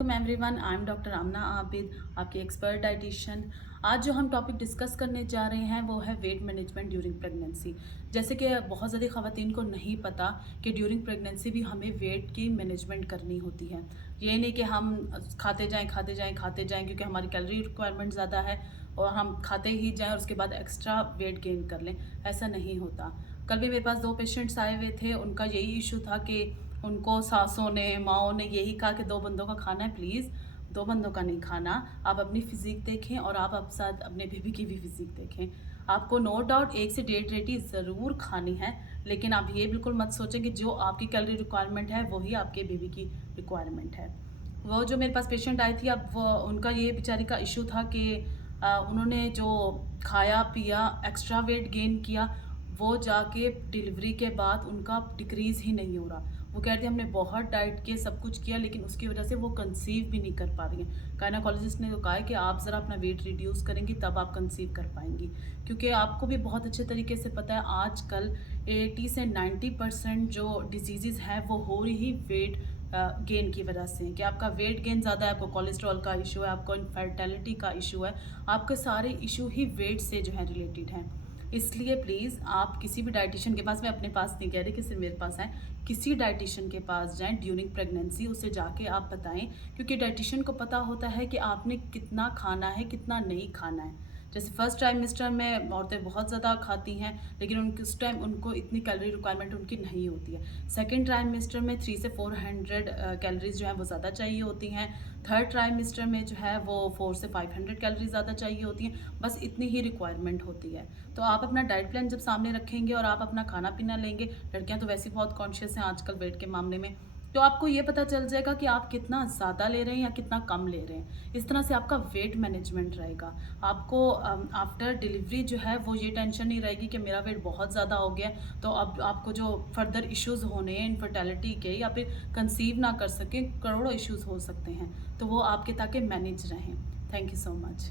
Everyone, I am doctor आमना आबिद, आपकी expert dietitian. आज जो हम टॉपिक डिस्कस करने जा रहे हैं वो है वेट मैनेजमेंट ड्यूरिंग प्रेगनेंसी। जैसे कि बहुत ज़्यादा ख़वातीन को नहीं पता कि ड्यूरिंग प्रेगनेंसी भी हमें वेट की मैनेजमेंट करनी होती है। ये नहीं कि हम खाते जाएं क्योंकि हमारी कैलोरी रिक्वायरमेंट ज़्यादा है और हम खाते ही जाएं और उसके बाद एक्स्ट्रा वेट गेन कर लें। ऐसा नहीं होता। कल भी मेरे पास 2 पेशेंट्स आए हुए थे, उनका यही इशू था कि उनको सासों ने, माओ ने यही कहा कि 2 बंदों का खाना है, प्लीज़ 2 बंदों का नहीं खाना। आप अपनी फ़िज़ीक देखें और आप साथ अपने बेबी की भी फ़िज़ीक देखें। आपको नो डाउट 1 से 1.5 रोटी ज़रूर खानी है, लेकिन आप ये बिल्कुल मत सोचें कि जो आपकी कैलोरी रिक्वायरमेंट है वही आपके बेबी की रिक्वायरमेंट है। वो जो मेरे पास पेशेंट आई थी, अब वो उनका ये बेचारी का इशू था कि उन्होंने जो खाया पिया, एक्स्ट्रा वेट गेन किया, वो जाके डिलीवरी के बाद उनका डिक्रीज़ ही नहीं हो रहा। वो कहते हैं हमने बहुत डाइट किए, सब कुछ किया, लेकिन उसकी वजह से वो कंसीव भी नहीं कर पा रही हैं। गायनेकोलॉजिस्ट ने तो कहा है कि आप ज़रा अपना वेट रिड्यूस करेंगी तब आप कंसीव कर पाएंगी, क्योंकि आपको भी बहुत अच्छे तरीके से पता है आजकल 80 से 90% जो डिजीज़ हैं वो हो रही ही वेट गेन की वजह से। कि आपका वेट गेन ज़्यादा है, आपको कोलेस्ट्रॉल का इशू है, आपको इनफर्टिलिटी का इशू है, आपके सारे इशू ही वेट से जो है रिलेटेड हैं। इसलिए प्लीज़ आप किसी भी डाइटिशियन के पास, मैं अपने पास नहीं कह रही कि सिर्फ मेरे पास आए, किसी डाइटिशियन के पास जाएं ड्यूरिंग प्रेगनेंसी, उसे जाके आप बताएं, क्योंकि डाइटिशियन को पता होता है कि आपने कितना खाना है, कितना नहीं खाना है। जैसे फर्स्ट ट्राइमेस्टर में औरतें बहुत ज़्यादा खाती हैं, लेकिन उनके उस टाइम उनको इतनी कैलोरी रिक्वायरमेंट उनकी नहीं होती है। सेकेंड ट्राइमेस्टर में 300 से 400 कैलोरीज जो है वो ज़्यादा चाहिए होती हैं। थर्ड ट्राइमेस्टर में जो है वो 400 से 500 कैलोरीज ज़्यादा चाहिए होती हैं। बस इतनी ही रिक्वायरमेंट होती है। तो आप अपना डाइट प्लान जब सामने रखेंगे और आप अपना खाना पीना लेंगे, लड़कियां तो वैसे ही बहुत कॉन्शियस हैं आजकल वेट के मामले में, तो आपको ये पता चल जाएगा कि आप कितना ज़्यादा ले रहे हैं या कितना कम ले रहे हैं। इस तरह से आपका वेट मैनेजमेंट रहेगा। आपको आफ्टर डिलीवरी जो है वो ये टेंशन नहीं रहेगी कि मेरा वेट बहुत ज़्यादा हो गया, तो अब आपको जो फर्दर इश्यूज़ होने हैं इनफर्टिलिटी के या फिर कंसीव ना कर सकें, करोड़ों इश्यूज़ हो सकते हैं, तो वो आपके ताकि मैनेज रहें। Thank you so much.